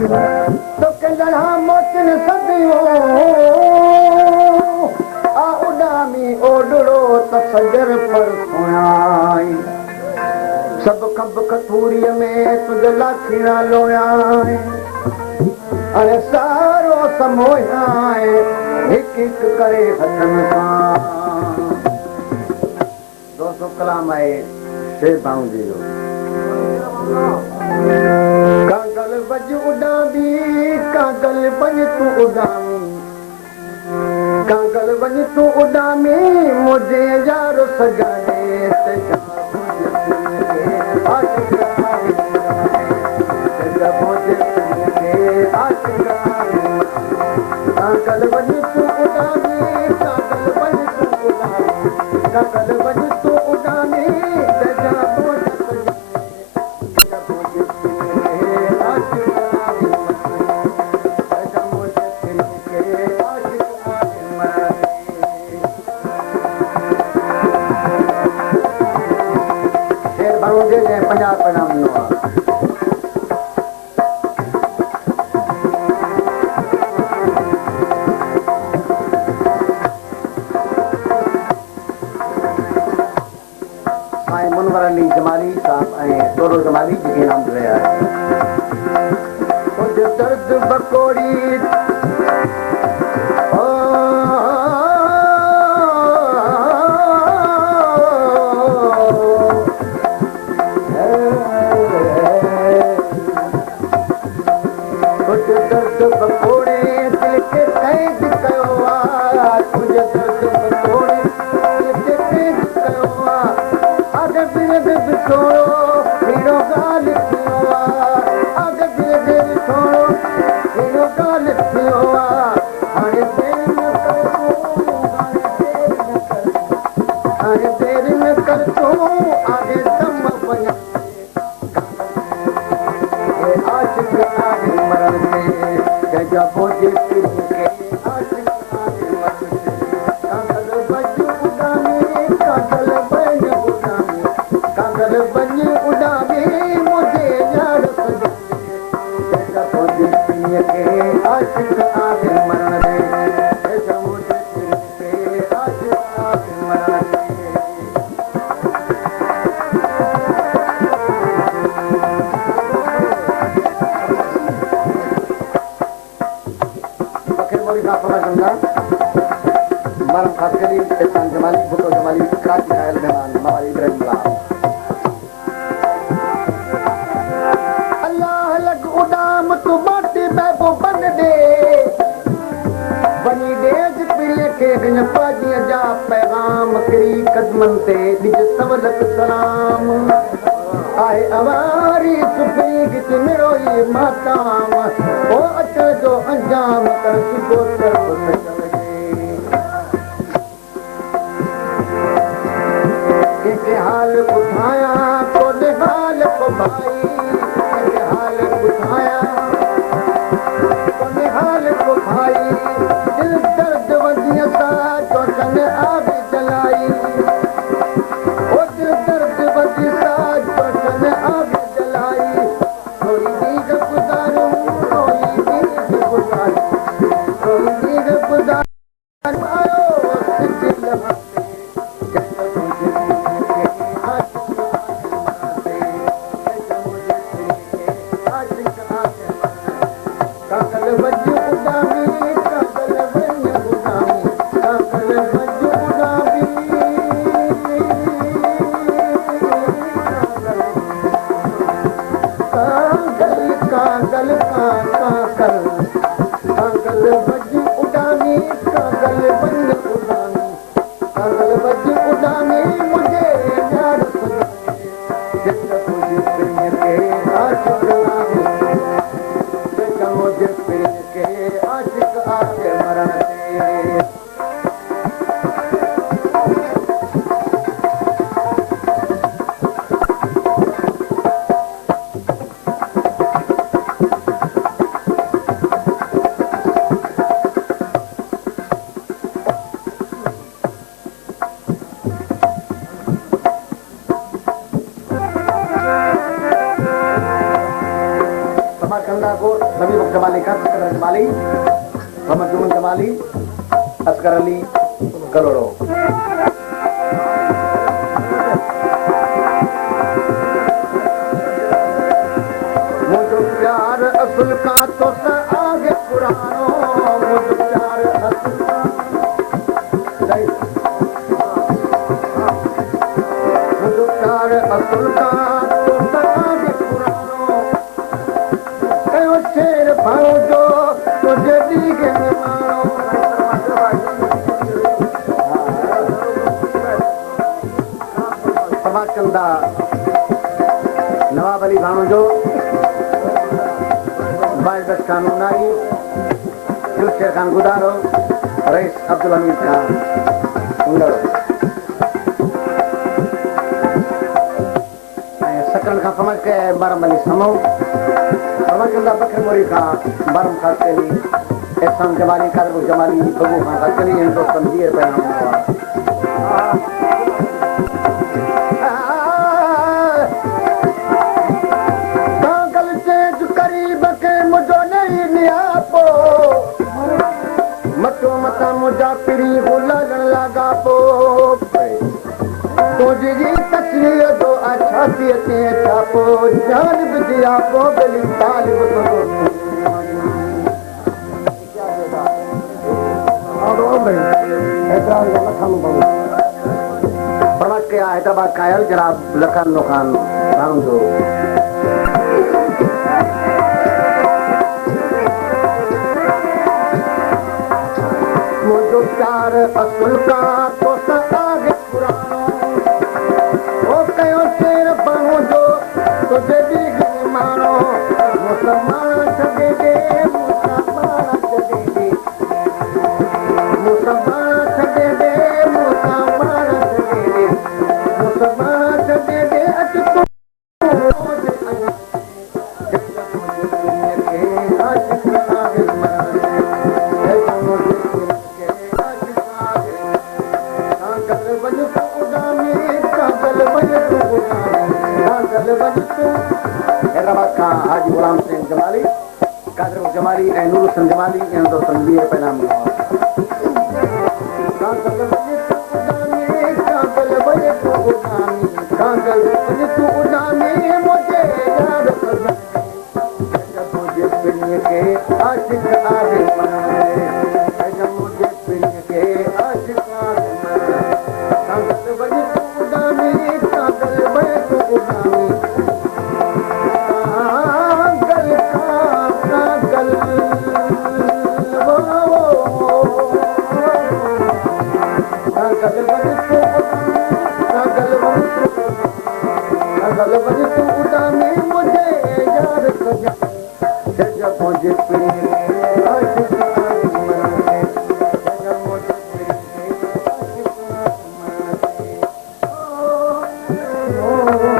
तो के लड़ा मोचन सदियों आ उडामी ओडड़ो त सजर पर सोयाई सब कब कथूरीअ में तुझ लाखीड़ा लोयाई अरे सारो समोयाई हिक हिक करे हथन सां दोस्तों कलाम आहे शेर बाउंदी जो कागल बज उडामी कागल बज तू उडामी कागल बज तू उडामी मुझे यार सजाए कागल बज तू उडामी कागल बज तू उडामी कागल बज तू उडामी जमाली साहब ऐं तोरो जमाली जेके नाम रहिया दर्द बकोड़ी दर्द बकोड़े दिल के कैद कयो आहे तुंहिंजो दर्द बकोड़े दिल के कैद कयो आहे अग बिरद बिछोड़ो हेड़ो ॻाल्हि थियो आहे अग बिरद बिछोड़ो हेड़ो ॻाल्हि थियो आहे हाणे देरि न कर तूं हाणे देरि न कर तूं आगे दम वञ आशिक़ आहे मरण ते जंहिंजा बोझे पिन के आशिक़ आहे मरण ते कागल बज उडामी कागल बज उडामी कागल बज उडामी मुझे यार सजाए जंहिंजा बोझे पिन के आशिक़ आहे मरण ते जंहिंजा बोझे पिन के आशिक़ आहे मरण ते मरम खासकरी एहसान जमाली भुट्टो जमाली काजी आयल मेहमान मवाली इब्राहिम अल्लाह लग उडाम तू बाटी बैबो बन दे बनी डेज पिले के गन पाजी जा पैगाम करी कदमन ते दिज सवलत सलाम आए अवारी सुपरी गित मिरोई माताम ओ अचल जो अंजाम कर सुको तरफ सचल के हाल बुधाया को हाल को भाई के हाल बुधाया को हाल को भाई दिल दर्द वजिया सा तो सन आग जलाई ओ दिल दर्द वजी सा तो सन आग जलाई थोड़ी दीद गुजारूं थोड़ी दीद गुजारूं थोड़ी दीद गुजारूं आयो वक्त दिल कंदा को नबी जमाली का असगर जमाली मोहम्मद जुमन जमाली असगर अली कलोड़ो मुझो प्यार असुल का तो आगे पुरानो मुझो प्यार असुल का मुझो प्यार असुल का तो आगे पुरानो कयो शेर भाऊ जो तुझे दीगे में मानो सभा चंदा नवाब अली भाणो जो बाइबस कानून आई शेर खान गुदारो रईस अब्दुल हमीद खान उंगड़ो सकन खां समझ के बरम अली समो समझ कंदा बकर मोरी खां बरम खास कली एहसान जमाली कादर जमाली बगू खां खास कली इन दोस्तन 20 रुपया हुआ मतो मता मुझा पिरी गुलगन लगा पो तुझी तस्वीर दो अच्छा थिए छापो जान बिदिया पो गली तालिब तो प्रवास के हैदराबाद कायल जनाब लखन खान भाऊ जो प्यार असुल का तो आगे पुरानो ओ कयो शेर बनो जो तुझे भी मानो मुसलमान छॾे दे मुसलमान छॾे दे मुसलमान छॾे दे मुसलमान छॾे दे मुसलमान छॾे दे अच तूं हैदराबाद का हाजी गुलाम सिंह जमाली कादर जमाली ऐं नूर हुसैन जमाली इन दोस्तन 20 रुपया इनाम Oh